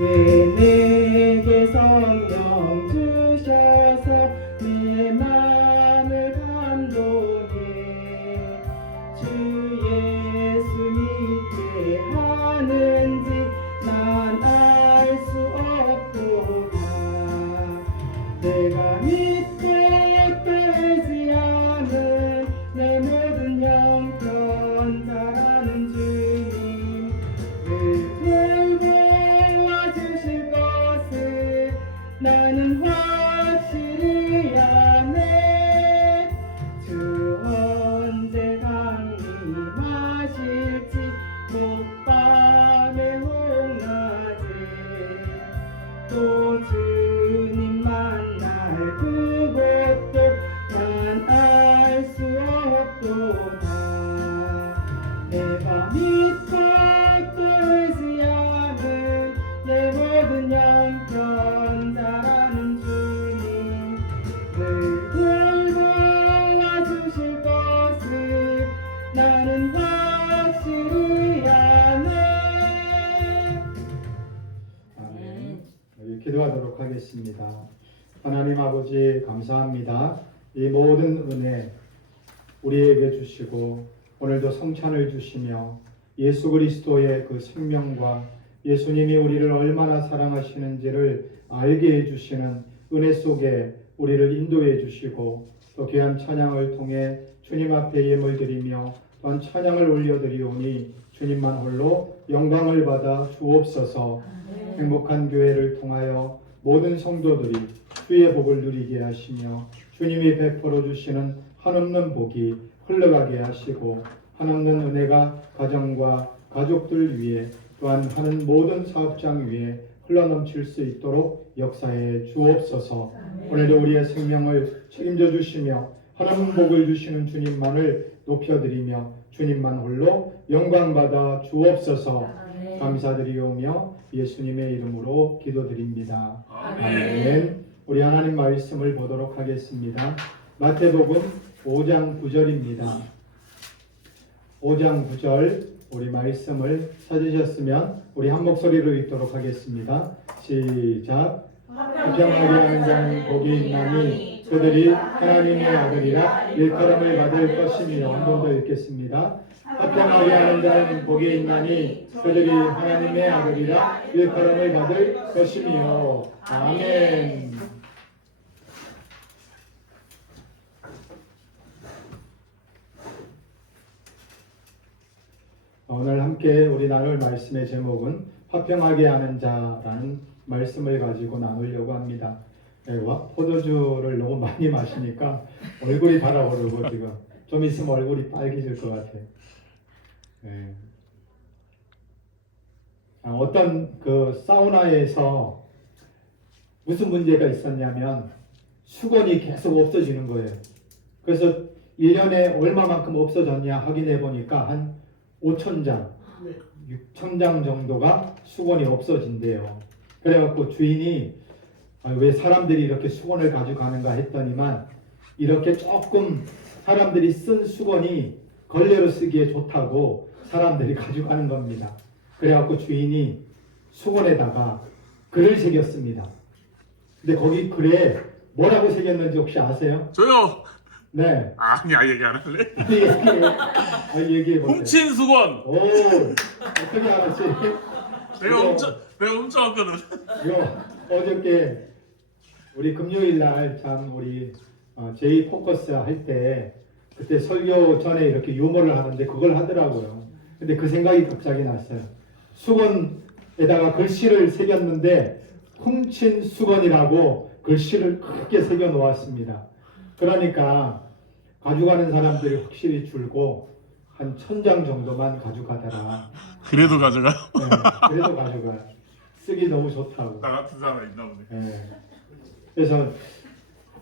왜 내게 성령 주셔서 내 맘을 감동해 주 예수 믿게 하는지 난 알 수 없도다. 내가 믿고 또 의지하는 내 모든 형편 잘하는 주님 늘 돌보아 주실 것을 나는 확실히 아네. 주 언제 강림하실지 목밤에 홍낮에 또 주님 만날 그곳도 난 알 수 없도다. 내가 믿고 또 의지하는 내 모든 형편 잘하는 주님 늘 돌보아 주실 것을 나는 확실히 아네. 아멘. 우리 기도하도록 하겠습니다. 하나님 아버지 감사합니다. 이 모든 은혜 우리에게 주시고 오늘도 성찬을 주시며 예수 그리스도의 그 생명과 예수님이 우리를 얼마나 사랑하시는지를 알게 해주시는 은혜 속에 우리를 인도해 주시고 또 귀한 찬양을 통해 주님 앞에 예물 드리며 또한 찬양을 올려드리오니 주님만 홀로 영광을 받아 주옵소서. 행복한 교회를 통하여 모든 성도들이 주의 복을 누리게 하시며 주님이 베풀어 주시는 한없는 복이 흘러가게 하시고 한없는 은혜가 가정과 가족들 위에 또한 하는 모든 사업장 위에 흘러넘칠 수 있도록 역사해 주옵소서. 오늘도 우리의 생명을 책임져 주시며 한없는 복을 주시는 주님만을 높여드리며 주님만 홀로 영광받아 주옵소서. 감사드리오며 예수님의 이름으로 기도드립니다. 아멘. 우리 하나님 말씀을 보도록 하겠습니다. 마태복음 5장 9절입니다. 5장 9절 우리 말씀을 찾으셨으면 우리 한 목소리로 읽도록 하겠습니다. 시작. 화평하게 하는 자는 복이 있나니 그들이 하나님의 아들이라 일컬음을 받을 것이며. 한 번 더 읽겠습니다. 화평하게 하는 자는 복이 있나니 그들이 하나님의 아들이라 일컬음을 받을 것이며. 아멘. 오늘 함께 우리 나눌 말씀의 제목은 화평하게 하는 자라는 말씀을 가지고 나누려고 합니다. 포도주를 너무 많이 마시니까 얼굴이 달아오르고 지금 좀 있으면 얼굴이 빨개질 것 같아요. 어떤 그 사우나에서 무슨 문제가 있었냐면 수건이 계속 없어지는 거예요. 그래서 1년에 얼마만큼 없어졌냐 확인해 보니까 한 5,000장, 6,000장 정도가 수건이 없어진대요. 그래갖고 주인이 왜 사람들이 이렇게 수건을 가져가는가 했더니만 이렇게 조금 사람들이 쓴 수건이 걸레로 쓰기에 좋다고 사람들이 가져가는 겁니다. 그래갖고 주인이 수건에다가 글을 새겼습니다. 근데 거기 글에 뭐라고 새겼는지 혹시 아세요? 저요. 네. 아니야, 얘기 안 할래. 얘기해보세요. 훔친 수건. 오, 어떻게 알았지? 내가 훔쳐왔거든. 어저께 우리 금요일 날 참 우리 제이 포커스 할 때 그때 설교 전에 이렇게 유머를 하는데 그걸 하더라고요. 근데 그 생각이 갑자기 났어요. 수건에다가 글씨를 새겼는데 훔친 수건이라고 글씨를 크게 새겨 놓았습니다. 그러니까 가져가는 사람들이 확실히 줄고 한 1,000장 정도만 가져가더라. 그래도 가져가. 네, 그래도 가져가. 쓰기 너무 좋다고. 나 같은 사람 있나 보네. 네. 그래서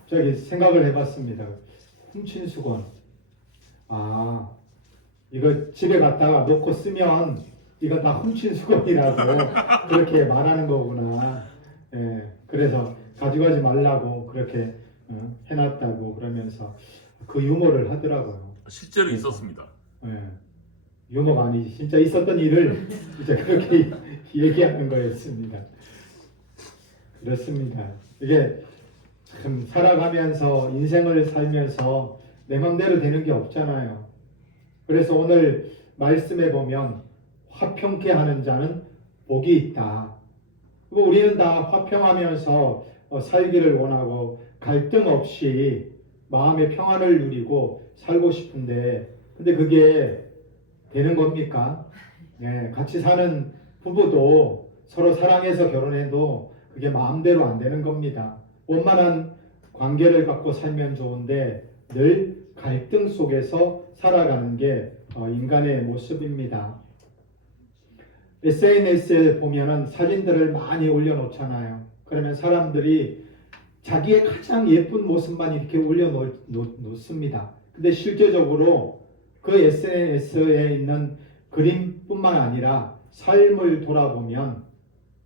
저기 생각을 해봤습니다. 훔친 수건. 아, 이거 집에 갔다가 놓고 쓰면 이거 다 훔친 수건이라고 그렇게 말하는 거구나. 예, 그래서 가져가지 말라고 그렇게 해놨다고 그러면서 그 유머를 하더라고요. 실제로 있었습니다. 예. 유머가 아니지 진짜 있었던 일을 이제 그렇게 얘기하는 거였습니다. 그렇습니다. 이게 참 살아가면서 인생을 살면서 내 맘대로 되는 게 없잖아요. 그래서 오늘 말씀에 보면 화평케 하는 자는 복이 있다. 우리는 다 화평하면서 살기를 원하고 갈등 없이 마음의 평안을 누리고 살고 싶은데 근데 그게 되는 겁니까? 네, 같이 사는 부부도 서로 사랑해서 결혼해도 그게 마음대로 안 되는 겁니다. 원만한 관계를 갖고 살면 좋은데 늘 갈등 속에서 살아가는 게 인간의 모습입니다. SNS에 보면은 사진들을 많이 올려놓잖아요. 그러면 사람들이 자기의 가장 예쁜 모습만 이렇게 올려놓습니다. 근데 실제적으로 그 SNS에 있는 그림뿐만 아니라 삶을 돌아보면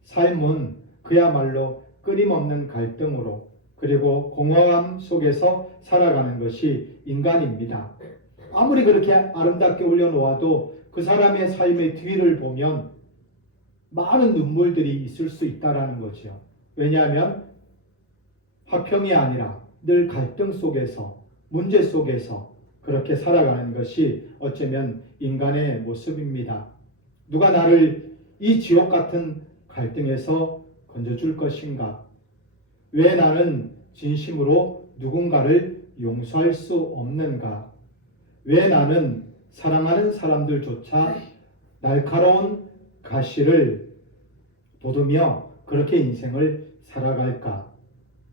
삶은 그야말로 끊임없는 갈등으로 그리고 공허함 속에서 살아가는 것이 인간입니다. 아무리 그렇게 아름답게 올려놓아도 그 사람의 삶의 뒤를 보면 많은 눈물들이 있을 수 있다는 거죠. 왜냐하면 화평이 아니라 늘 갈등 속에서 문제 속에서 그렇게 살아가는 것이 어쩌면 인간의 모습입니다. 누가 나를 이 지옥 같은 갈등에서 건져줄 것인가? 왜 나는 진심으로 누군가를 용서할 수 없는가? 왜 나는 사랑하는 사람들조차 날카로운 가시를 돋우며 그렇게 인생을 살아갈까?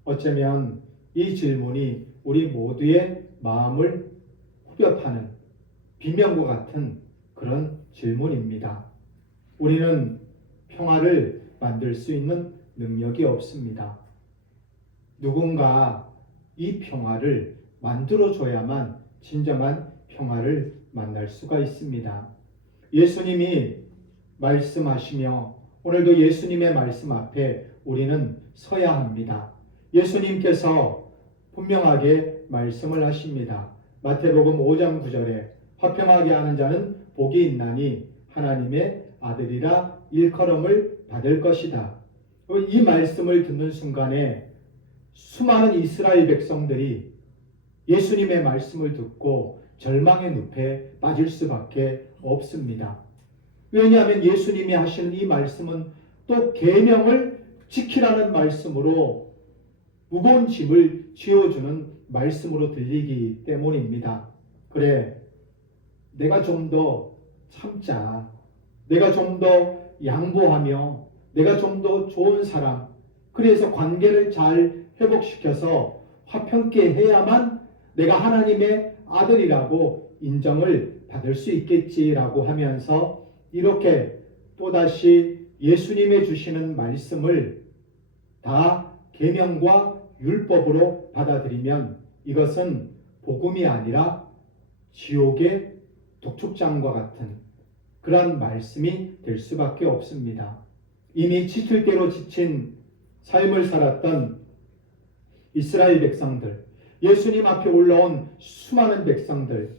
어쩌면 이 질문이 우리 모두의 마음을 후벼파는 비명과 같은 그런 질문입니다. 우리는 평화를 만들 수 있는 능력이 없습니다. 누군가 이 평화를 만들어줘야만 진정한 평화를 만날 수가 있습니다. 예수님이 말씀하시며 오늘도 예수님의 말씀 앞에 우리는 서야 합니다. 예수님께서 분명하게 말씀을 하십니다. 마태복음 5장 9절에 화평하게 하는 자는 복이 있나니 하나님의 아들이라 일컬음을 받을 것이다. 이 말씀을 듣는 순간에 수많은 이스라엘 백성들이 예수님의 말씀을 듣고 절망의 늪에 빠질 수밖에 없습니다. 왜냐하면 예수님이 하시는 이 말씀은 또 계명을 지키라는 말씀으로 무거운 짐을 지어주는 말씀으로 들리기 때문입니다. 그래, 내가 좀 더 참자. 내가 좀 더 양보하며 내가 좀 더 좋은 사람, 그래서 관계를 잘 회복시켜서 화평케 해야만 내가 하나님의 아들이라고 인정을 받을 수 있겠지라고 하면서 이렇게 또다시 예수님의 주시는 말씀을 다 계명과 율법으로 받아들이면 이것은 복음이 아니라 지옥의 독촉장과 같은 그런 말씀이 될 수밖에 없습니다. 이미 지칠 대로 지친 삶을 살았던 이스라엘 백성들, 예수님 앞에 올라온 수많은 백성들,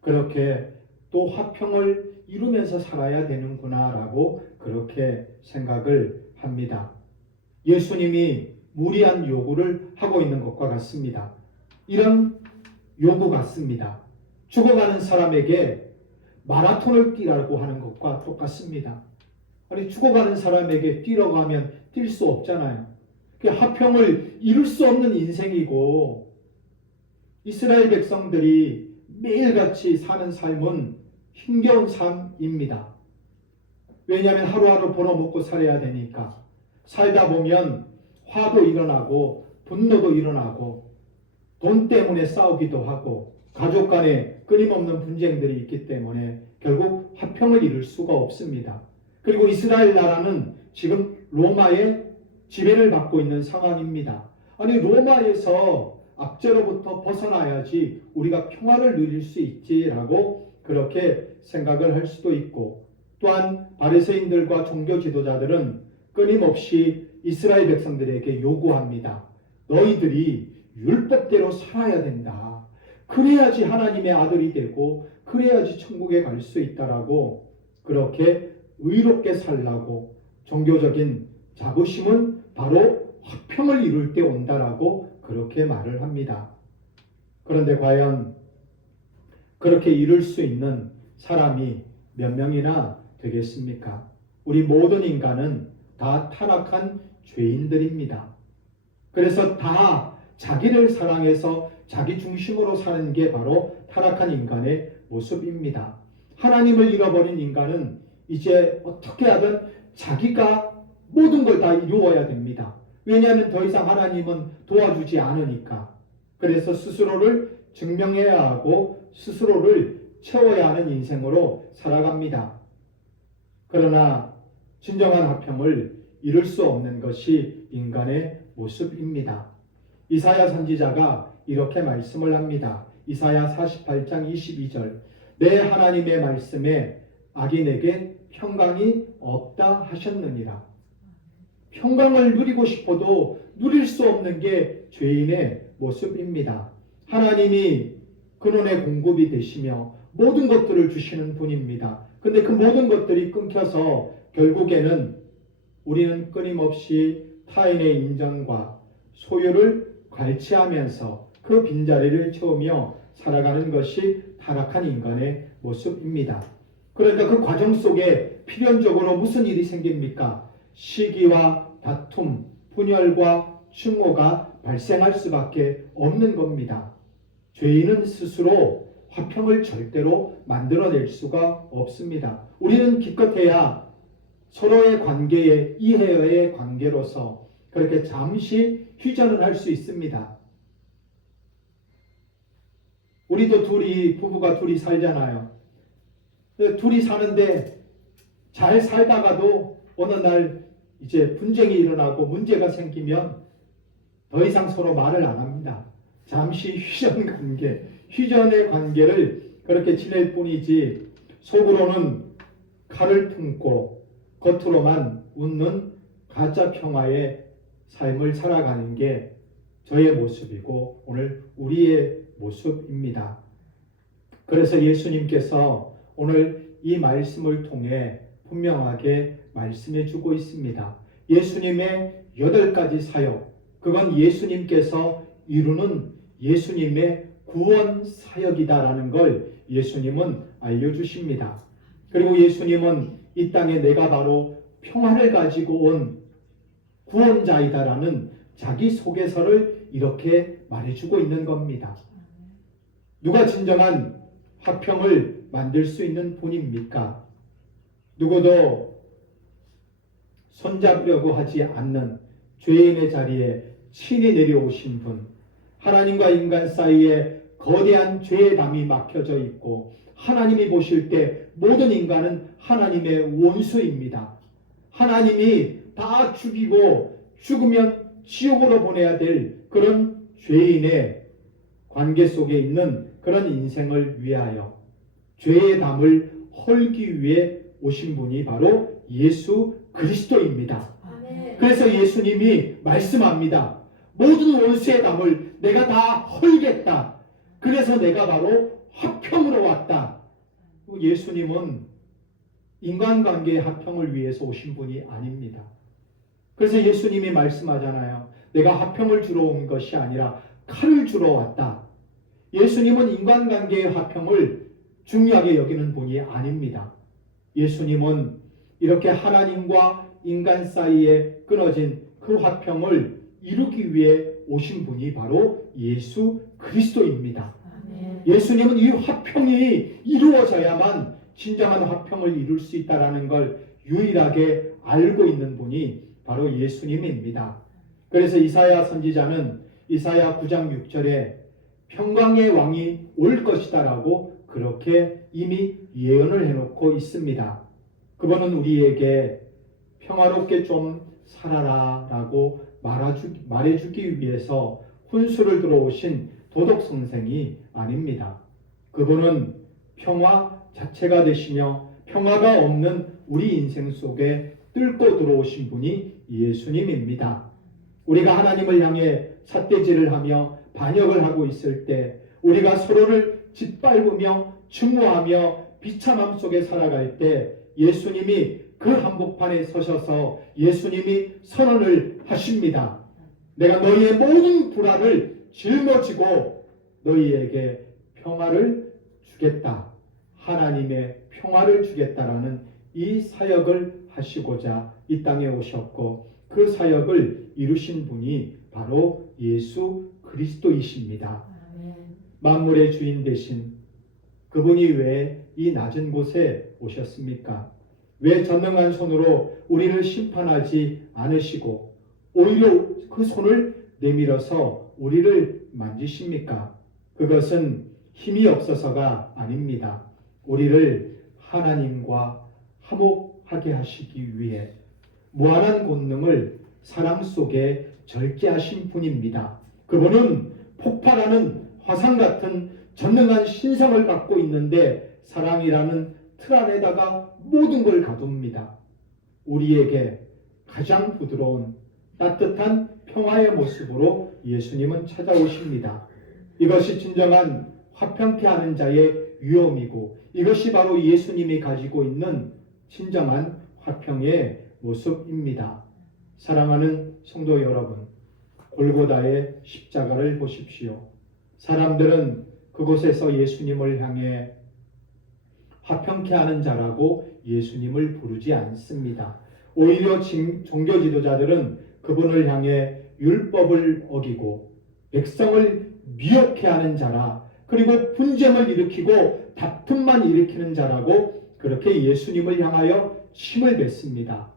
그렇게 또 화평을 이루면서 살아야 되는구나라고 그렇게 생각을 합니다. 예수님이 무리한 요구를 하고 있는 것과 같습니다. 이런 요구 같습니다. 죽어가는 사람에게 마라톤을 뛰라고 하는 것과 똑같습니다. 아니, 죽어가는 사람에게 뛰라고 하면 뛸 수 없잖아요. 화평을 이룰 수 없는 인생이고, 이스라엘 백성들이 매일같이 사는 삶은 힘겨운 삶입니다. 왜냐하면 하루하루 벌어먹고 살아야 되니까. 살다 보면 화도 일어나고 분노도 일어나고 돈 때문에 싸우기도 하고 가족 간에 끊임없는 분쟁들이 있기 때문에 결국 화평을 이룰 수가 없습니다. 그리고 이스라엘 나라는 지금 로마의 지배를 받고 있는 상황입니다. 아니, 로마에서 압제로부터 벗어나야지 우리가 평화를 누릴 수 있지라고 그렇게 생각을 할 수도 있고, 또한 바리새인들과 종교 지도자들은 끊임없이 이스라엘 백성들에게 요구합니다. 너희들이 율법대로 살아야 된다. 그래야지 하나님의 아들이 되고 그래야지 천국에 갈 수 있다라고 그렇게 의롭게 살라고 종교적인 자부심은 바로 화평을 이룰 때 온다라고 그렇게 말을 합니다. 그런데 과연 그렇게 이룰 수 있는 사람이 몇 명이나 되겠습니까? 우리 모든 인간은 다 타락한 죄인들입니다. 그래서 다 자기를 사랑해서 자기 중심으로 사는 게 바로 타락한 인간의 모습입니다. 하나님을 잃어버린 인간은 이제 어떻게 하든 자기가 모든 걸 다 이루어야 됩니다. 왜냐하면 더 이상 하나님은 도와주지 않으니까. 그래서 스스로를 증명해야 하고 스스로를 채워야 하는 인생으로 살아갑니다. 그러나 진정한 화평을 이룰 수 없는 것이 인간의 모습입니다. 이사야 선지자가 이렇게 말씀을 합니다. 이사야 48장 22절 내 하나님의 말씀에 악인에게 평강이 없다 하셨느니라. 평강을 누리고 싶어도 누릴 수 없는 게 죄인의 모습입니다. 하나님이 근원의 공급이 되시며 모든 것들을 주시는 분입니다. 근데 그 모든 것들이 끊겨서 결국에는 우리는 끊임없이 타인의 인정과 소유를 갈취하면서 그 빈자리를 채우며 살아가는 것이 타락한 인간의 모습입니다. 그러니까 그 과정 속에 필연적으로 무슨 일이 생깁니까? 시기와 다툼, 분열과 증오가 발생할 수밖에 없는 겁니다. 죄인은 스스로 화평을 절대로 만들어낼 수가 없습니다. 우리는 기껏해야 서로의 관계에 이해의 관계로서 그렇게 잠시 휴전을 할 수 있습니다. 우리도 부부가 둘이 살잖아요. 둘이 사는데 잘 살다가도 어느 날 이제 분쟁이 일어나고 문제가 생기면 더 이상 서로 말을 안 합니다. 잠시 휴전의 관계를 그렇게 지낼 뿐이지 속으로는 칼을 품고 겉으로만 웃는 가짜 평화의 삶을 살아가는 게 저의 모습이고 오늘 우리의 모습입니다. 그래서 예수님께서 오늘 이 말씀을 통해 분명하게 말씀해 주고 있습니다. 예수님의 8가지 사역, 그건 예수님께서 이루는 예수님의 구원 사역이다라는 걸 예수님은 알려주십니다. 그리고 예수님은 이 땅에 내가 바로 평화를 가지고 온 구원자이다라는 자기 소개서를 이렇게 말해주고 있는 겁니다. 누가 진정한 화평을 만들 수 있는 분입니까? 누구도 손잡으려고 하지 않는 죄인의 자리에 친히 내려오신 분, 하나님과 인간 사이에 거대한 죄의 담이 막혀져 있고 하나님이 보실 때 모든 인간은 하나님의 원수입니다. 하나님이 다 죽이고 죽으면 지옥으로 보내야 될 그런 죄인의 관계 속에 있는 그런 인생을 위하여 죄의 담을 헐기 위해 오신 분이 바로 예수 그리스도입니다. 그래서 예수님이 말씀합니다. 모든 원수의 담을 내가 다 헐겠다. 그래서 내가 바로 화평으로 왔다. 예수님은 인간관계의 화평을 위해서 오신 분이 아닙니다. 그래서 예수님이 말씀하잖아요. 내가 화평을 주러 온 것이 아니라 칼을 주러 왔다. 예수님은 인간관계의 화평을 중요하게 여기는 분이 아닙니다. 예수님은 이렇게 하나님과 인간 사이에 끊어진 그 화평을 이루기 위해 오신 분이 바로 예수 그리스도입니다. 예수님은 이 화평이 이루어져야만 진정한 화평을 이룰 수 있다는 걸 유일하게 알고 있는 분이 바로 예수님입니다. 그래서 이사야 선지자는 이사야 9장 6절에 평강의 왕이 올 것이다라고 그렇게 이미 예언을 해놓고 있습니다. 그분은 우리에게 평화롭게 좀 살아라 라고 말해주기 위해서 훈수를 들어오신 도덕선생이 아닙니다. 그분은 평화 자체가 되시며 평화가 없는 우리 인생 속에 뚫고 들어오신 분이 예수님입니다. 우리가 하나님을 향해 삿대질을 하며 반역을 하고 있을 때 우리가 서로를 짓밟으며 증오하며 비참함 속에 살아갈 때 예수님이 그 한복판에 서셔서 예수님이 선언을 하십니다. 내가 너희의 모든 불화를 짊어지고 너희에게 평화를 주겠다. 하나님의 평화를 주겠다라는 이 사역을 하시고자 이 땅에 오셨고 그 사역을 이루신 분이 바로 예수 그리스도이십니다. 만물의 주인 되신 그분이 왜 이 낮은 곳에 오셨습니까? 왜 전능한 손으로 우리를 심판하지 않으시고 오히려 그 손을 내밀어서 우리를 만지십니까? 그것은 힘이 없어서가 아닙니다. 우리를 하나님과 화목하게 하시기 위해 무한한 권능을 사랑 속에 절제하신 분입니다. 그분은 폭발하는 화산 같은 전능한 신성을 갖고 있는데 사랑이라는 틀 안에다가 모든 걸 가둡니다. 우리에게 가장 부드러운 따뜻한 평화의 모습으로 예수님은 찾아오십니다. 이것이 진정한 화평케 하는 자의 위엄이고 이것이 바로 예수님이 가지고 있는 진정한 화평의 모습입니다. 사랑하는 성도 여러분, 골고다의 십자가를 보십시오. 사람들은 그곳에서 예수님을 향해 화평케 하는 자라고 예수님을 부르지 않습니다. 오히려 종교 지도자들은 그분을 향해 율법을 어기고 백성을 미혹해 하는 자라, 그리고 분쟁을 일으키고 다툼만 일으키는 자라고 그렇게 예수님을 향하여 침을 뱉습니다.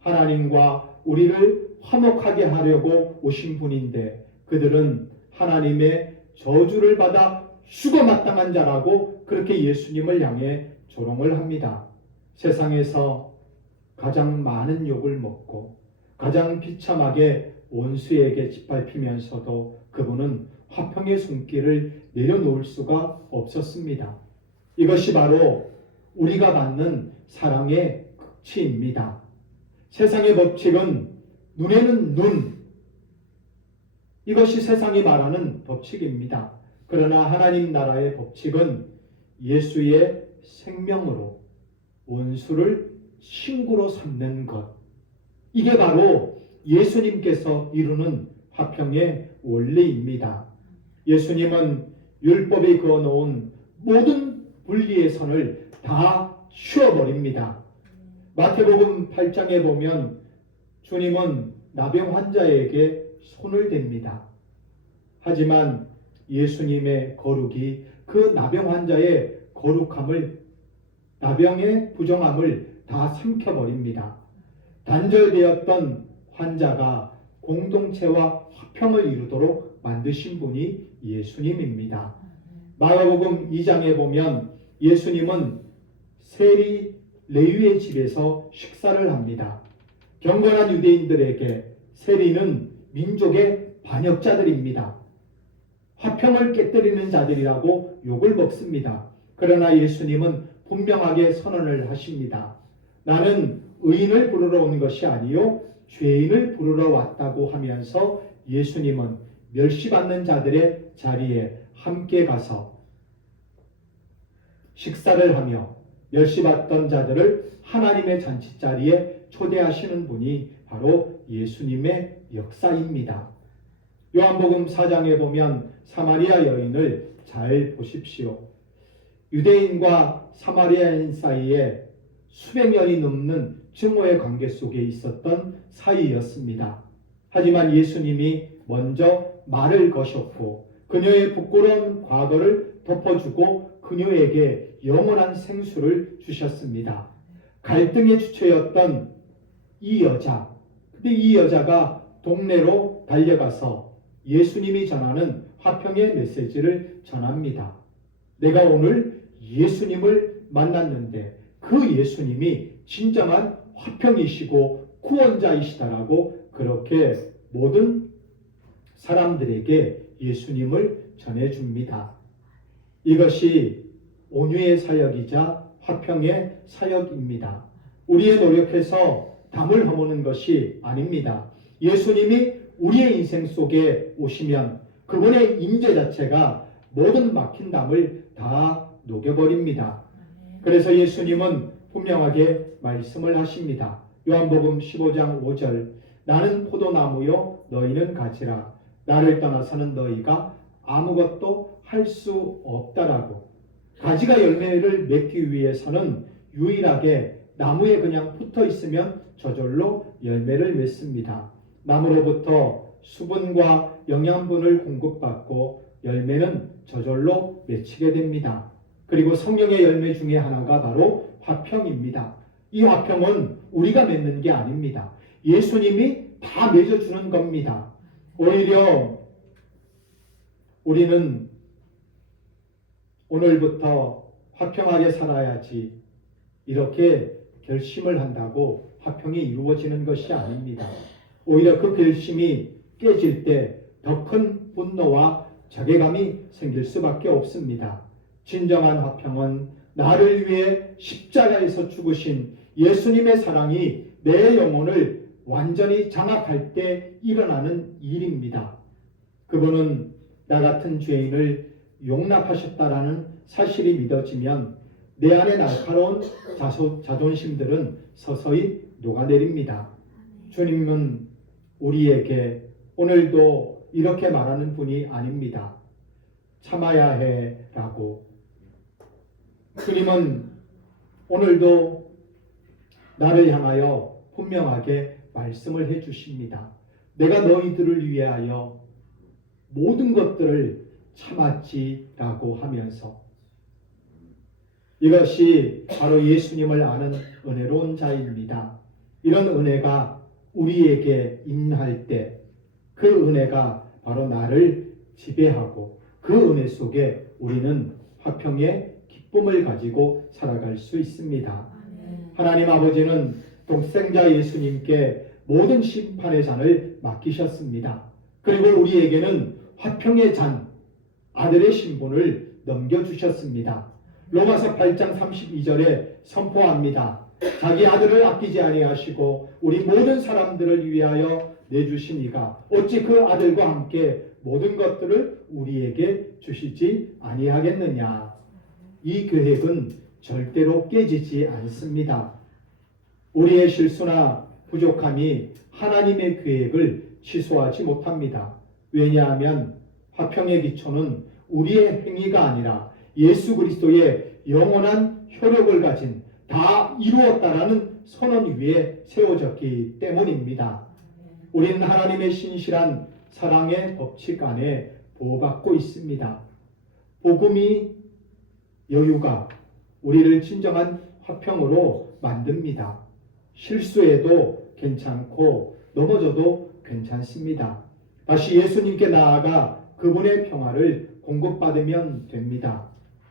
하나님과 우리를 화목하게 하려고 오신 분인데 그들은 하나님의 저주를 받아 죽어 마땅한 자라고 그렇게 예수님을 향해 조롱을 합니다. 세상에서 가장 많은 욕을 먹고 가장 비참하게 원수에게 짓밟히면서도 그분은 화평의 손길을 내려놓을 수가 없었습니다. 이것이 바로 우리가 받는 사랑의 극치입니다. 세상의 법칙은 눈에는 눈, 이것이 세상이 말하는 법칙입니다. 그러나 하나님 나라의 법칙은 예수의 생명으로 원수를 친구로 삼는 것, 이게 바로 예수님께서 이루는 화평의 원리입니다. 예수님은 율법이 그어놓은 모든 분리의 선을 다 치워버립니다. 마태복음 8장에 보면 주님은 나병 환자에게 손을 댑니다. 하지만 예수님의 거룩이 그 나병 환자의 거룩함을, 나병의 부정함을 다 삼켜버립니다. 단절되었던 환자가 공동체와 화평을 이루도록 만드신 분이 예수님입니다. 마가복음 2장에 보면 예수님은 세리 레위의 집에서 식사를 합니다. 경건한 유대인들에게 세리는 민족의 반역자들입니다. 화평을 깨뜨리는 자들이라고 욕을 먹습니다. 그러나 예수님은 분명하게 선언을 하십니다. 나는 의인을 부르러 온 것이 아니요 죄인을 부르러 왔다고 하면서 예수님은 멸시받는 자들의 자리에 함께 가서 식사를 하며 멸시받던 자들을 하나님의 잔치자리에 초대하시는 분이 바로 예수님의 역사입니다. 요한복음 4장에 보면 사마리아 여인을 잘 보십시오. 유대인과 사마리아인 사이에 수백 년이 넘는 증오의 관계 속에 있었던 사이였습니다. 하지만 예수님이 먼저 말을 거셨고 그녀의 부끄러운 과거를 덮어주고 그녀에게 영원한 생수를 주셨습니다. 갈등의 주체였던 이 여자, 근데 이 여자가 동네로 달려가서 예수님이 전하는 화평의 메시지를 전합니다. 내가 오늘 예수님을 만났는데 그 예수님이 진정한 화평이시고 구원자이시다라고 그렇게 모든 사람들에게 예수님을 전해줍니다. 이것이 온유의 사역이자 화평의 사역입니다. 우리의 노력해서 담을 허무는 것이 아닙니다. 예수님이 우리의 인생 속에 오시면 그분의 임재 자체가 모든 막힌 담을 다 녹여버립니다. 그래서 예수님은 분명하게 말씀을 하십니다. 요한복음 15장 5절 나는 포도나무요 너희는 가지라 나를 떠나서는 너희가 아무것도 할 수 없다라고. 가지가 열매를 맺기 위해서는 유일하게 나무에 그냥 붙어 있으면 저절로 열매를 맺습니다. 나무로부터 수분과 영양분을 공급받고 열매는 저절로 맺히게 됩니다. 그리고 성령의 열매 중에 하나가 바로 화평입니다. 이 화평은 우리가 맺는 게 아닙니다. 예수님이 다 맺어주는 겁니다. 오히려 우리는 오늘부터 화평하게 살아야지 이렇게 결심을 한다고 화평이 이루어지는 것이 아닙니다. 오히려 그 결심이 깨질 때 더 큰 분노와 자괴감이 생길 수밖에 없습니다. 진정한 화평은 나를 위해 십자가에서 죽으신 예수님의 사랑이 내 영혼을 완전히 장악할 때 일어나는 일입니다. 그분은 나 같은 죄인을 용납하셨다라는 사실이 믿어지면 내 안에 날카로운 자존심들은 서서히 녹아내립니다. 주님은 우리에게 오늘도 이렇게 말하는 분이 아닙니다. 참아야 해 라고. 주님은 오늘도 나를 향하여 분명하게 말씀을 해 주십니다. 내가 너희들을 위하여 모든 것들을 참았지라고 하면서 이것이 바로 예수님을 아는 은혜로운 자입니다. 이런 은혜가 우리에게 임할 때 그 은혜가 바로 나를 지배하고 그 은혜 속에 우리는 화평의 기쁨을 가지고 살아갈 수 있습니다. 하나님 아버지는 독생자 예수님께 모든 심판의 잔을 맡기셨습니다. 그리고 우리에게는 화평의 잔, 아들의 신분을 넘겨주셨습니다. 로마서 8장 32절에 선포합니다. 자기 아들을 아끼지 아니하시고 우리 모든 사람들을 위하여 내주신 이가 어찌 그 아들과 함께 모든 것들을 우리에게 주시지 아니하겠느냐. 이 계획은 절대로 깨지지 않습니다. 우리의 실수나 부족함이 하나님의 계획을 취소하지 못합니다. 왜냐하면 화평의 기초는 우리의 행위가 아니라 예수 그리스도의 영원한 효력을 가진 다 이루었다라는 선언 위에 세워졌기 때문입니다. 우리는 하나님의 신실한 사랑의 법칙 안에 보호받고 있습니다. 복음이 여유가 우리를 진정한 화평으로 만듭니다. 실수해도 괜찮고 넘어져도 괜찮습니다. 다시 예수님께 나아가 그분의 평화를 공급받으면 됩니다.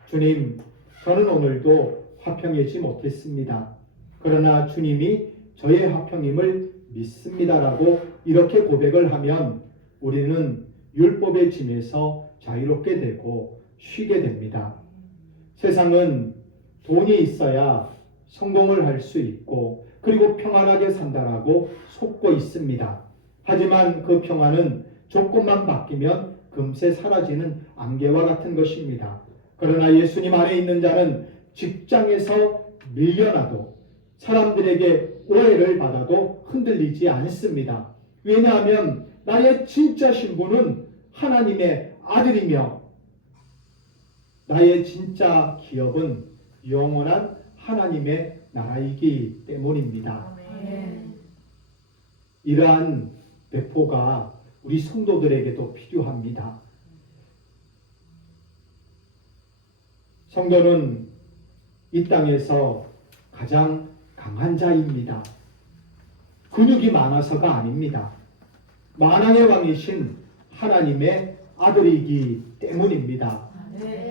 주님, 저는 오늘도 화평이지 못했습니다. 그러나 주님이 저의 화평임을 믿습니다라고 이렇게 고백을 하면 우리는 율법의 짐에서 자유롭게 되고 쉬게 됩니다. 세상은 돈이 있어야 성공을 할 수 있고 그리고 평안하게 산다라고 속고 있습니다. 하지만 그 평안은 조건만 바뀌면 금세 사라지는 안개와 같은 것입니다. 그러나 예수님 안에 있는 자는 직장에서 밀려나도 사람들에게 오해를 받아도 흔들리지 않습니다. 왜냐하면 나의 진짜 신분은 하나님의 아들이며 나의 진짜 기업은 영원한 하나님의 나라이기 때문입니다. 이러한 배포가 우리 성도들에게도 필요합니다. 성도는 이 땅에서 가장 강한 자입니다. 근육이 많아서가 아닙니다. 만왕의 왕이신 하나님의 아들이기 때문입니다.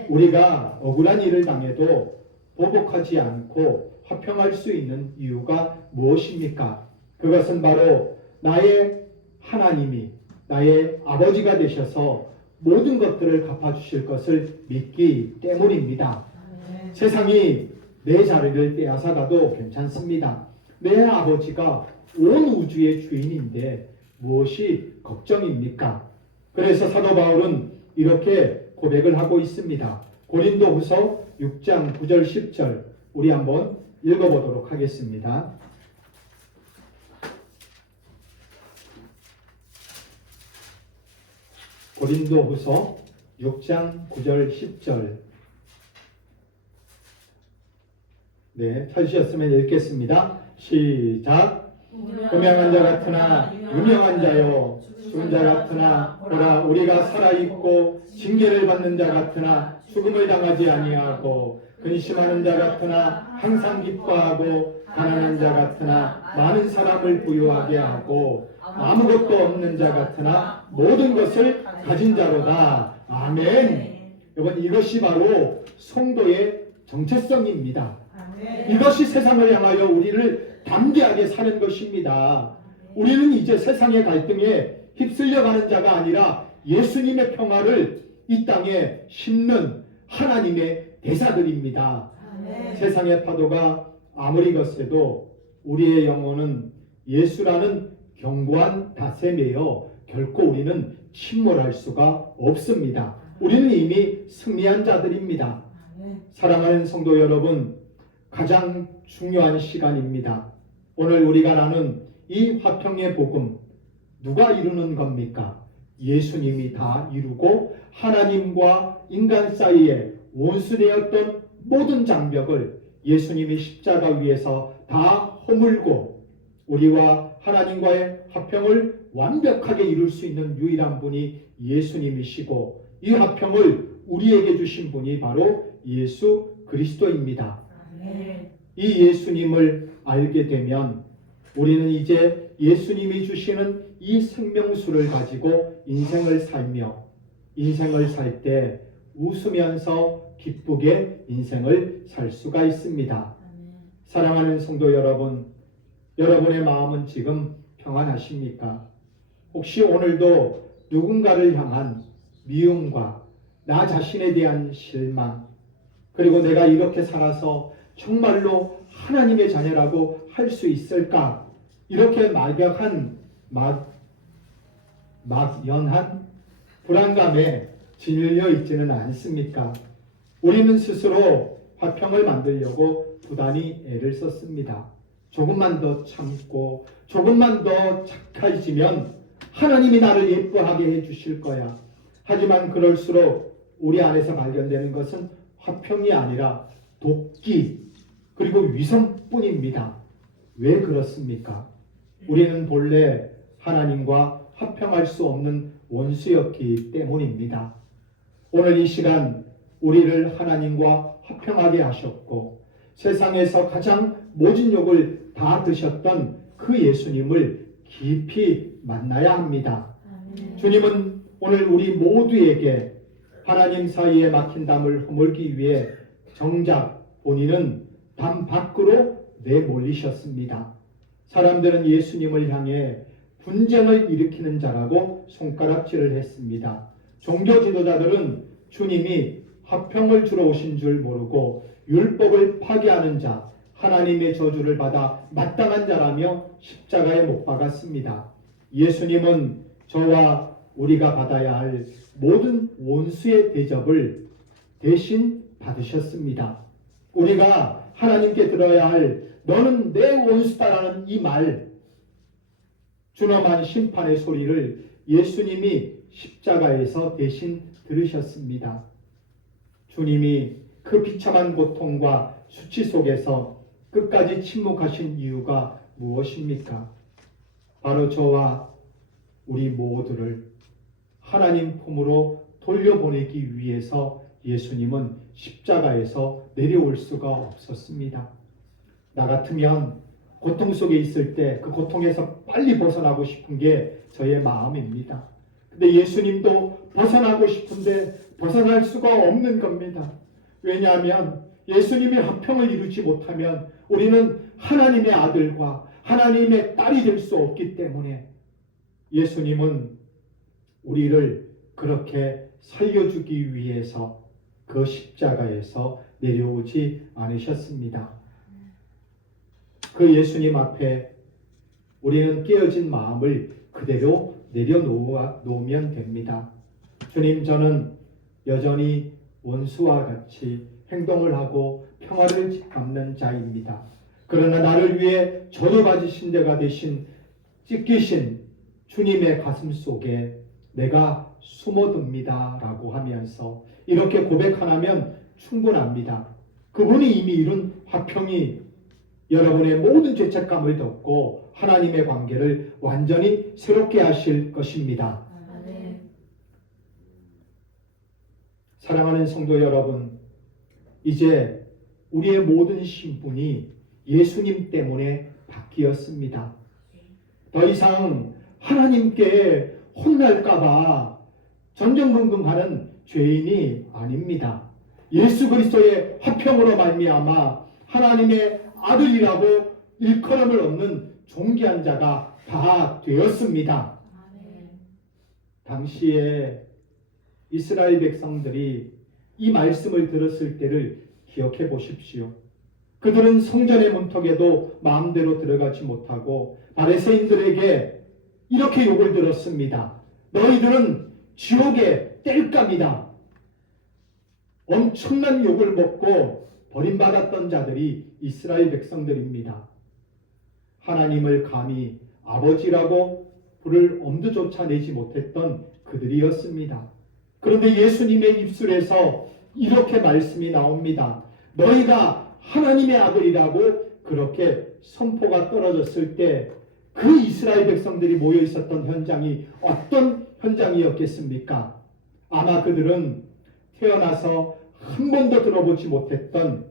우리가 억울한 일을 당해도 보복하지 않고 화평할 수 있는 이유가 무엇입니까? 그것은 바로 나의 하나님이 나의 아버지가 되셔서 모든 것들을 갚아주실 것을 믿기 때문입니다. 세상이 내 자리를 빼앗아가도 괜찮습니다. 내 아버지가 온 우주의 주인인데 무엇이 걱정입니까? 그래서 사도 바울은 이렇게 고백을 하고 있습니다. 고린도후서 6장 9절 10절 우리 한번 읽어보도록 하겠습니다. 고린도후서 6장 9절 10절 네, 찾으셨으면 읽겠습니다. 시작. 음행한 자 같으나 유명한 자요 죽은 자 같으나 보라 우리가 살아있고 징계를 받는 자 같으나 죽음을 당하지 아니하고 근심하는 자 같으나 항상 기뻐하고 가난한 자 같으나 많은 사람을 부유하게 하고 아무것도 없는 자 같으나 모든 것을 가진 자로다. 아멘. 여러분 이것이 바로 성도의 정체성입니다. 이것이 세상을 향하여 우리를 담대하게 사는 것입니다. 우리는 이제 세상의 갈등에 휩쓸려가는 자가 아니라 예수님의 평화를 이 땅에 심는 하나님의 대사들입니다. 세상의 파도가 아무리 거세도 우리의 영혼은 예수라는 견고한 닷에 매여 결코 우리는 침몰할 수가 없습니다. 우리는 이미 승리한 자들입니다. 사랑하는 성도 여러분, 가장 중요한 시간입니다. 오늘 우리가 나눈 이 화평의 복음 누가 이루는 겁니까? 예수님이 다 이루고 하나님과 인간 사이에 원수되었던 모든 장벽을 예수님이 십자가 위에서 다 허물고 우리와 하나님과의 화평을 완벽하게 이룰 수 있는 유일한 분이 예수님이시고 이 화평을 우리에게 주신 분이 바로 예수 그리스도입니다. 이 예수님을 알게 되면 우리는 이제 예수님이 주시는 이 생명수를 가지고 인생을 살며 인생을 살 때 웃으면서 기쁘게 인생을 살 수가 있습니다. 사랑하는 성도 여러분, 여러분의 마음은 지금 평안하십니까? 혹시 오늘도 누군가를 향한 미움과 나 자신에 대한 실망, 그리고 내가 이렇게 살아서 정말로 하나님의 자녀라고 할 수 있을까? 이렇게 막연한 불안감에 짓눌려 있지는 않습니까? 우리는 스스로 화평을 만들려고 부단히 애를 썼습니다. 조금만 더 참고 조금만 더 착해지면 하나님이 나를 예뻐하게 해주실 거야. 하지만 그럴수록 우리 안에서 발견되는 것은 화평이 아니라 돕기 그리고 위선뿐입니다. 왜 그렇습니까? 우리는 본래 하나님과 화평할 수 없는 원수였기 때문입니다. 오늘 이 시간 우리를 하나님과 화평하게 하셨고 세상에서 가장 모진 욕을 다 드셨던 그 예수님을 깊이 만나야 합니다. 주님은 오늘 우리 모두에게 하나님 사이에 막힌 담을 허물기 위해 정작 본인은 담 밖으로 내몰리셨습니다. 사람들은 예수님을 향해 분쟁을 일으키는 자라고 손가락질을 했습니다. 종교 지도자들은 주님이 화평을 주러 오신 줄 모르고 율법을 파괴하는 자, 하나님의 저주를 받아 마땅한 자라며 십자가에 못 박았습니다. 예수님은 저와 우리가 받아야 할 모든 원수의 대접을 대신 받으셨습니다. 우리가 하나님께 들어야 할 너는 내 원수다라는 이 말, 준엄한 심판의 소리를 예수님이 십자가에서 대신 들으셨습니다. 주님이 그 비참한 고통과 수치 속에서 끝까지 침묵하신 이유가 무엇입니까? 바로 저와 우리 모두를 하나님 품으로 돌려보내기 위해서 예수님은 십자가에서 내려올 수가 없었습니다. 나 같으면 고통 속에 있을 때 그 고통에서 빨리 벗어나고 싶은 게 저의 마음입니다. 근데 예수님도 벗어나고 싶은데 벗어날 수가 없는 겁니다. 왜냐하면 예수님이 화평을 이루지 못하면 우리는 하나님의 아들과 하나님의 딸이 될 수 없기 때문에 예수님은 우리를 그렇게 살려주기 위해서 그 십자가에서 내려오지 않으셨습니다. 그 예수님 앞에 우리는 깨어진 마음을 그대로 내려놓으면 됩니다. 주님, 저는 여전히 원수와 같이 행동을 하고 평화를 갚는 자입니다. 그러나 나를 위해 저주받으신 데가 되신 찢기신 주님의 가슴 속에 내가 숨어듭니다 라고 하면서 이렇게 고백하면 충분합니다. 그분이 이미 이룬 화평이 여러분의 모든 죄책감을 덮고 하나님의 관계를 완전히 새롭게 하실 것입니다. 사랑하는 성도 여러분, 이제 우리의 모든 신분이 예수님 때문에 바뀌었습니다. 더 이상 하나님께 혼날까봐 전전긍긍하는 죄인이 아닙니다. 예수 그리스도의 화평으로 말미암아 하나님의 아들이라고 일컬음을 얻는 존귀한 자가 다 되었습니다. 당시에 이스라엘 백성들이 이 말씀을 들었을 때를 기억해 보십시오. 그들은 성전의 문턱에도 마음대로 들어가지 못하고 바리새인들에게 이렇게 욕을 들었습니다. 너희들은 지옥의 땔감이다. 엄청난 욕을 먹고 버림받았던 자들이 이스라엘 백성들입니다. 하나님을 감히 아버지라고 부를 엄두조차 내지 못했던 그들이었습니다. 그런데 예수님의 입술에서 이렇게 말씀이 나옵니다. 너희가 하나님의 아들이라고 그렇게 선포가 떨어졌을 때 그 이스라엘 백성들이 모여 있었던 현장이 어떤 현장이었겠습니까? 아마 그들은 태어나서 한 번도 들어보지 못했던,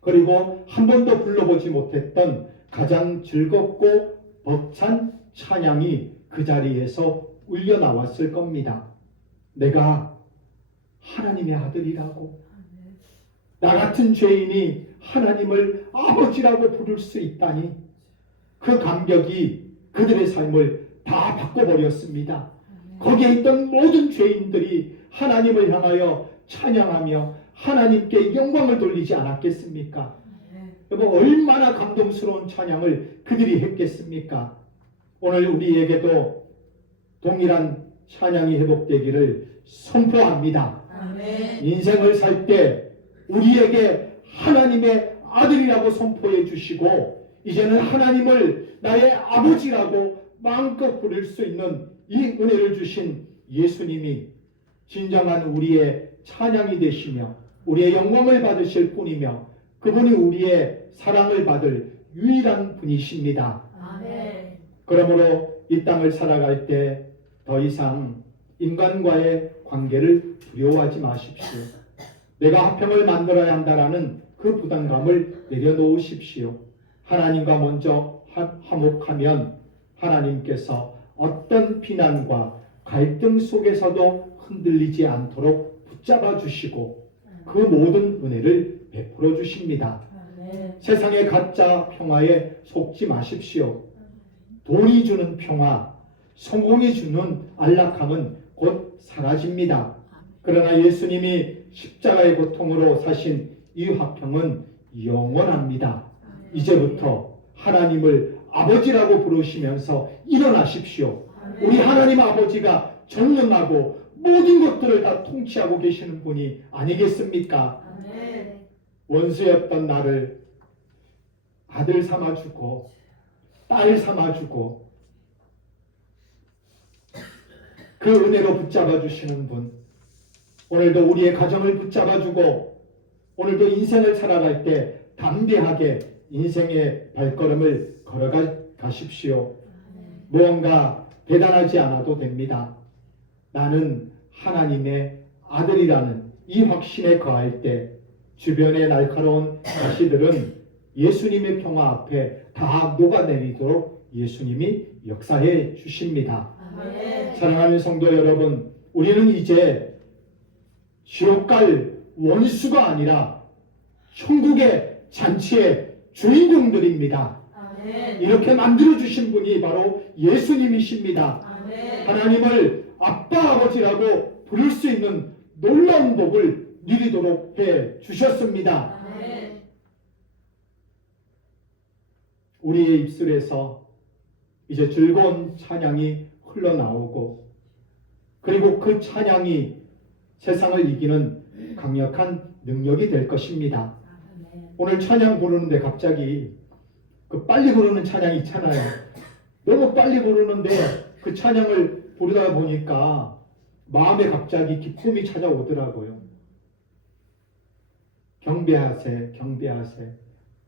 그리고 한 번도 불러보지 못했던 가장 즐겁고 벅찬 찬양이 그 자리에서 울려 나왔을 겁니다. 내가 하나님의 아들이라고, 나 같은 죄인이 하나님을 아버지라고 부를 수 있다니, 그 감격이 그들의 삶을 다 바꿔버렸습니다. 거기에 있던 모든 죄인들이 하나님을 향하여 찬양하며 하나님께 영광을 돌리지 않았겠습니까? 여러분, 얼마나 감동스러운 찬양을 그들이 했겠습니까? 오늘 우리에게도 동일한 찬양이 회복되기를 선포합니다. 아멘. 인생을 살 때 우리에게 하나님의 아들이라고 선포해 주시고 이제는 하나님을 나의 아버지라고 마음껏 부를 수 있는 이 은혜를 주신 예수님이 진정한 우리의 찬양이 되시며 우리의 영광을 받으실 분이며 그분이 우리의 사랑을 받을 유일한 분이십니다. 아멘. 그러므로 이 땅을 살아갈 때 더 이상 인간과의 관계를 두려워하지 마십시오. 내가 화평을 만들어야 한다라는 그 부담감을 내려놓으십시오. 하나님과 먼저 화목하면 하나님께서 어떤 비난과 갈등 속에서도 흔들리지 않도록 붙잡아 주시고 그 모든 은혜를 베풀어 주십니다. 아멘. 세상의 가짜 평화에 속지 마십시오. 돈이 주는 평화, 성공이 주는 안락함은 곧 사라집니다. 그러나 예수님이 십자가의 고통으로 사신 이 화평은 영원합니다. 이제부터 하나님을 아버지라고 부르시면서 일어나십시오. 우리 하나님 아버지가 전능하고 모든 것들을 다 통치하고 계시는 분이 아니겠습니까? 아멘. 원수였던 나를 아들 삼아주고 딸 삼아주고 그 은혜로 붙잡아 주시는 분, 오늘도 우리의 가정을 붙잡아주고 오늘도 인생을 살아갈 때 담대하게 인생의 발걸음을 걸어가십시오. 무언가 대단하지 않아도 됩니다. 나는 하나님의 아들이라는 이 확신에 거할 때 주변의 날카로운 가시들은 예수님의 평화 앞에 다 녹아내리도록 예수님이 역사해 주십니다. 아멘. 사랑하는 성도 여러분, 우리는 이제 지옥 갈 원수가 아니라 천국의 잔치의 주인공들입니다. 아멘. 이렇게 만들어주신 분이 바로 예수님이십니다. 아멘. 하나님을 아빠 아버지라고 부를 수 있는 놀라운 복을 누리도록 해 주셨습니다. 아멘. 우리의 입술에서 이제 즐거운 찬양이 흘러나오고 그리고 그 찬양이 세상을 이기는 강력한 능력이 될 것입니다. 아멘. 오늘 찬양 부르는데 갑자기 그 빨리 부르는 찬양 있잖아요. 너무 빨리 부르는데 그 찬양을 부르다 보니까 마음에 갑자기 기쁨이 찾아오더라고요. 경배하세, 경배하세,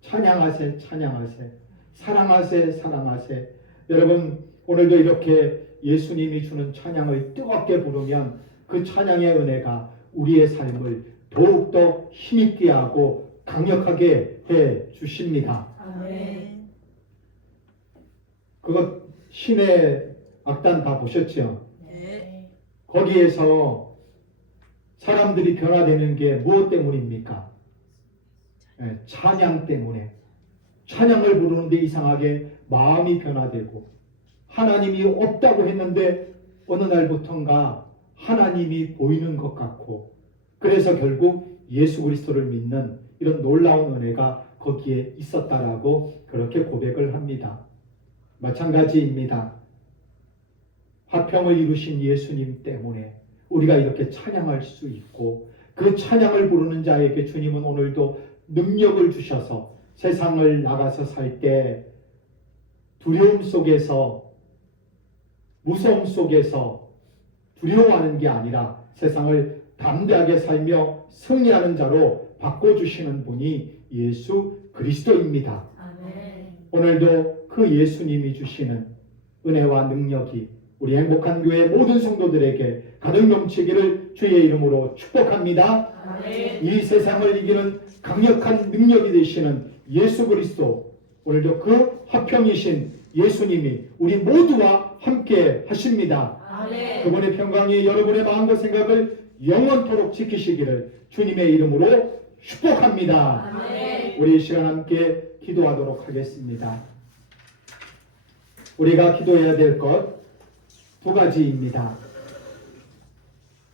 찬양하세, 찬양하세, 사랑하세, 사랑하세. 여러분, 오늘도 이렇게 예수님이 주는 찬양을 뜨겁게 부르면 그 찬양의 은혜가 우리의 삶을 더욱더 힘있게 하고 강력하게 해 주십니다. 아멘. 그거 신의 악단 다 보셨죠? 네. 거기에서 사람들이 변화되는 게 무엇 때문입니까? 찬양 때문에. 찬양을 부르는데 이상하게 마음이 변화되고 하나님이 없다고 했는데 어느 날부턴가 하나님이 보이는 것 같고 그래서 결국 예수 그리스도를 믿는 이런 놀라운 은혜가 거기에 있었다라고 그렇게 고백을 합니다. 마찬가지입니다. 화평을 이루신 예수님 때문에 우리가 이렇게 찬양할 수 있고 그 찬양을 부르는 자에게 주님은 오늘도 능력을 주셔서 세상을 나가서 살 때 두려움 속에서 무서움 속에서 두려워하는 게 아니라 세상을 담대하게 살며 승리하는 자로 바꿔주시는 분이 예수 그리스도입니다. 아멘. 오늘도 그 예수님이 주시는 은혜와 능력이 우리 행복한 교회 모든 성도들에게 가득 넘치기를 주의 이름으로 축복합니다. 아멘. 이 세상을 이기는 강력한 능력이 되시는 예수 그리스도, 오늘도 그 화평이신 예수님이 우리 모두와 함께 하십니다. 아멘. 그분의 평강이 여러분의 마음과 생각을 영원토록 지키시기를 주님의 이름으로 축복합니다. 아멘. 우리 이 시간 함께 기도하도록 하겠습니다. 우리가 기도해야 될 것 두 가지입니다.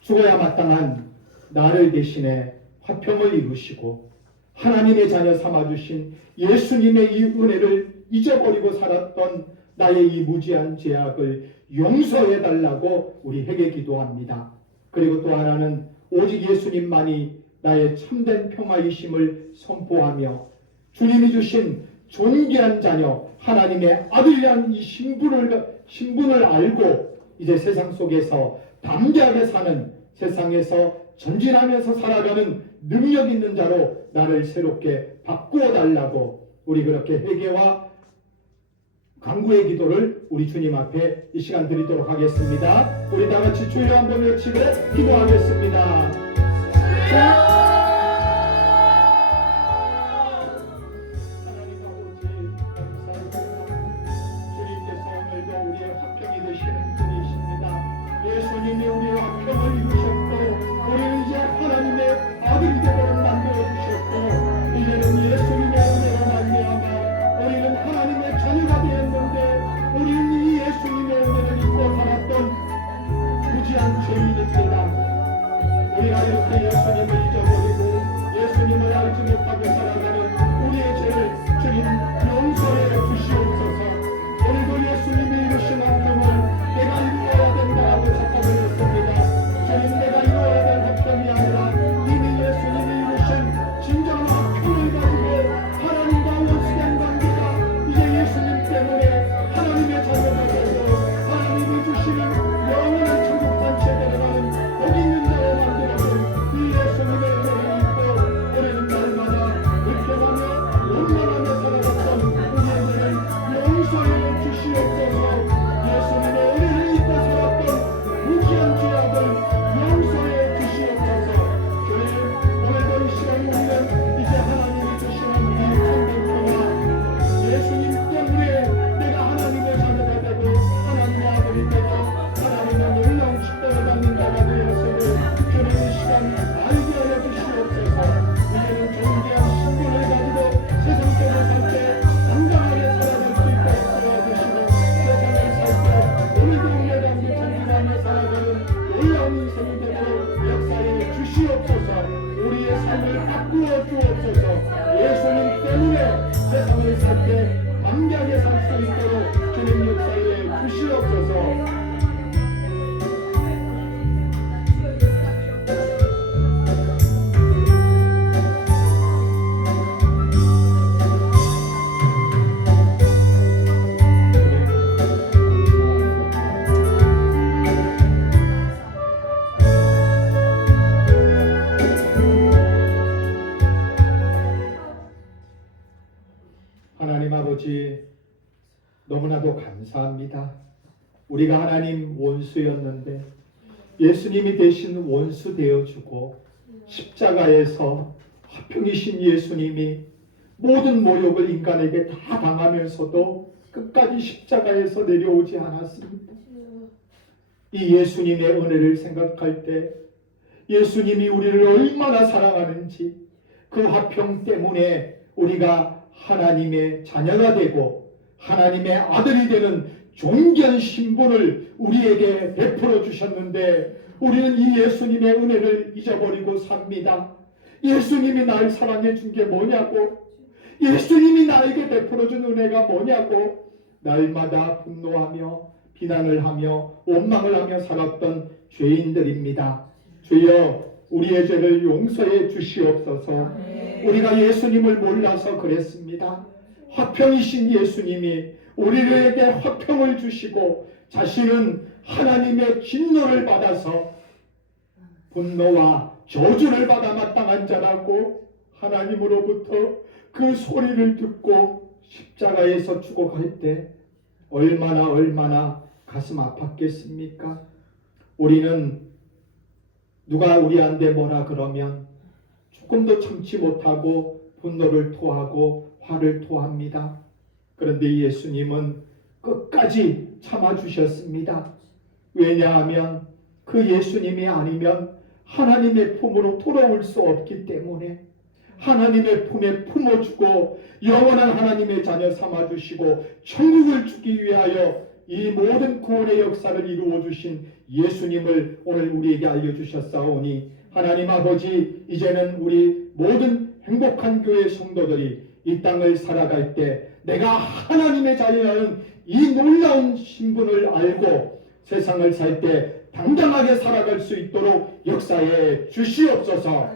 죽어야 마땅한 나를 대신해 화평을 이루시고 하나님의 자녀 삼아주신 예수님의 이 은혜를 잊어버리고 살았던 나의 이 무지한 죄악을 용서해달라고 우리에게 기도합니다. 그리고 또 하나는 오직 예수님만이 나의 참된 평화이심을 선포하며 주님이 주신 존귀한 자녀 하나님의 아들이란 이 신분을 알고 이제 세상 속에서 담대하게 사는, 세상에서 전진하면서 살아가는 능력 있는 자로 나를 새롭게 바꾸어 달라고 우리 그렇게 회개와 간구의 기도를 우리 주님 앞에 이 시간 드리도록 하겠습니다. 우리 다 같이 주여 한번 외치고 기도하겠습니다. 하나님 아버지 감사합니다. 주님께서 오늘도 우리의 화평이 되시는 분이십니다. 예수님이 우리의 화평을 이루셨고 우리는 이제 하나님의 아들이 되도록 만들어주셨고 이제는 예수님의 은혜로 말미암아 우리는 하나님의 자녀가 되었는데 우리는 이 예수님의 은혜를 잊고 살았던 무지한 죄인입니다. 우리가 이렇게 예수님을 잊어버리고 예수님을 알지 못하고 살아가는 우리의 죄를 주님 용서해 주시옵소서. 오늘도 예수님이 이루신 화평을 내가 이루어야 된다고 착각을 했습니다. 주님, 내가 이루어야 될 화평이 아니라 이미 예수님이 이루신 진정한 화평을 가지고 하나님과 원수된 관계가 이제 예수님 때문에 하나님의 자녀가 되고 하나님이 주시는 영원한 천국 단체에 들어가는 복 있는 자로 만들어준 이 예수님의 은혜를 입고 우리는 날마다 불평하며 원망하며 살아갔던 우리의 죄를 용서해 주시옵소서. 예수님의 은혜를 입고 살았던 무지한 죄악을 용서해 주시옵소서. 주님, 오늘도 이 시간 우리는 이제 하나님이 주시는 이 참된 평화, 예수님 때문에 내가 하나님의 자녀가 되고 하나님의 아들이 되고 하나님의 놀라운 축복을 받는 자가 되었으니 주님 이 시간 알게 하여 주시옵소서. 이제는 존귀한 신분을 가지고 세상 속에 살 때 당당하게 살아갈 수 있도록 도와주시고 세상을 살 때 오늘도 우리의 담겨 존귀하며 살아가는 놀라운 인생이 되도록 역사해 주시옵소서. 우리의 삶을 바꾸어 주옵소서. 예수님 때문에 세상을 살 때 담대하게 살 수 있도록 주님 역사해 주시옵소서. 너무나도 감사합니다. 우리가 하나님 원수였는데 예수님이 대신 원수 되어주고 십자가에서 화평이신 예수님이 모든 모욕을 인간에게 다 당하면서도 끝까지 십자가에서 내려오지 않았습니다. 이 예수님의 은혜를 생각할 때 예수님이 우리를 얼마나 사랑하는지, 그 화평 때문에 우리가 하나님의 자녀가 되고 하나님의 아들이 되는 존귀한 신분을 우리에게 베풀어 주셨는데 우리는 이 예수님의 은혜를 잊어버리고 삽니다. 예수님이 날 사랑해 준 게 뭐냐고, 예수님이 나에게 베풀어 준 은혜가 뭐냐고 날마다 분노하며 비난을 하며 원망을 하며 살았던 죄인들입니다. 주여, 우리의 죄를 용서해 주시옵소서. 우리가 예수님을 몰라서 그랬습니다. 화평이신 예수님이 우리에게 화평을 주시고 자신은 하나님의 진노를 받아서 분노와 저주를 받아 마땅한 자라고 하나님으로부터 그 소리를 듣고 십자가에서 죽어갈 때 얼마나 가슴 아팠겠습니까? 우리는 누가 우리한테 뭐라 그러면 조금도 참지 못하고 분노를 토하고 화를 토합니다. 그런데 예수님은 끝까지 참아주셨습니다. 왜냐하면 그 예수님이 아니면 하나님의 품으로 돌아올 수 없기 때문에 하나님의 품에 품어주고 영원한 하나님의 자녀 삼아주시고 천국을 주기 위하여 이 모든 구원의 역사를 이루어 주신 예수님을 오늘 우리에게 알려주셨사오니 하나님 아버지, 이제는 우리 모든 행복한 교회 성도들이 이 땅을 살아갈 때 내가 하나님의 자녀라는 이 놀라운 신분을 알고 세상을 살 때 당당하게 살아갈 수 있도록 역사해 주시옵소서.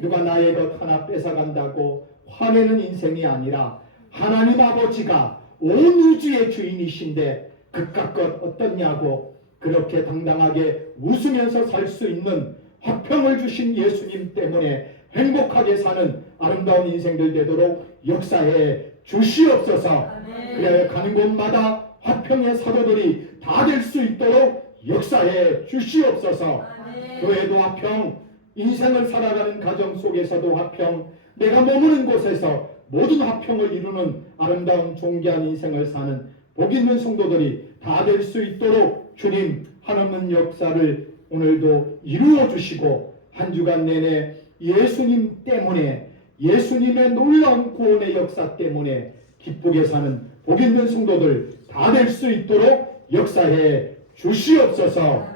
누가 나의 것 하나 뺏어간다고 화내는 인생이 아니라 하나님 아버지가 온 우주의 주인이신데 그깟 것 어떻냐고 그렇게 당당하게 웃으면서 살 수 있는 화평을 주신 예수님 때문에 행복하게 사는 아름다운 인생들 되도록 역사해 주시옵소서. 그래야 가는 곳마다 화평의 사도들이 다 될 수 있도록 역사해 주시옵소서. 교회도 화평, 인생을 살아가는 가정 속에서도 화평, 내가 머무는 곳에서 모든 화평을 이루는 아름다운 존귀한 인생을 사는 복 있는 성도들이 다 될 수 있도록 주님 하나님 역사를 오늘도 이루어 주시고 한 주간 내내 예수님 때문에, 예수님의 놀라운 구원의 역사 때문에 기쁘게 사는 복 있는 성도들 다 될 수 있도록 역사해 주시옵소서.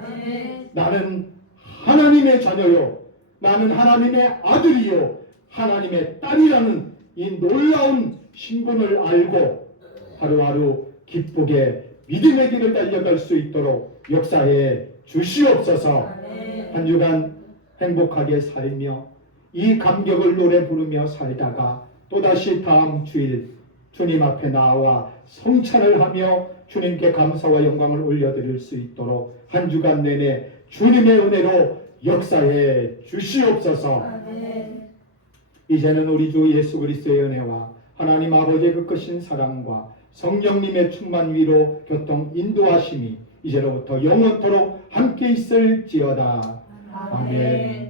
나는 하나님의 자녀요, 나는 하나님의 아들이요, 하나님의 딸이라는 이 놀라운 신분을 알고 하루하루 기쁘게 믿음의 길을 달려갈 수 있도록 역사해 주시옵소서. 한 주간 행복하게 살며 이 감격을 노래 부르며 살다가 또다시 다음 주일 주님 앞에 나와 성찬을 하며 주님께 감사와 영광을 올려드릴 수 있도록 한 주간 내내 주님의 은혜로 역사해 주시옵소서. 이제는 우리 주 예수 그리스도의 은혜와 하나님 아버지의 그 크신 사랑과 성령님의 충만 위로 교통 인도하심이 이제로부터 영원토록 함께 있을지어다. 아멘.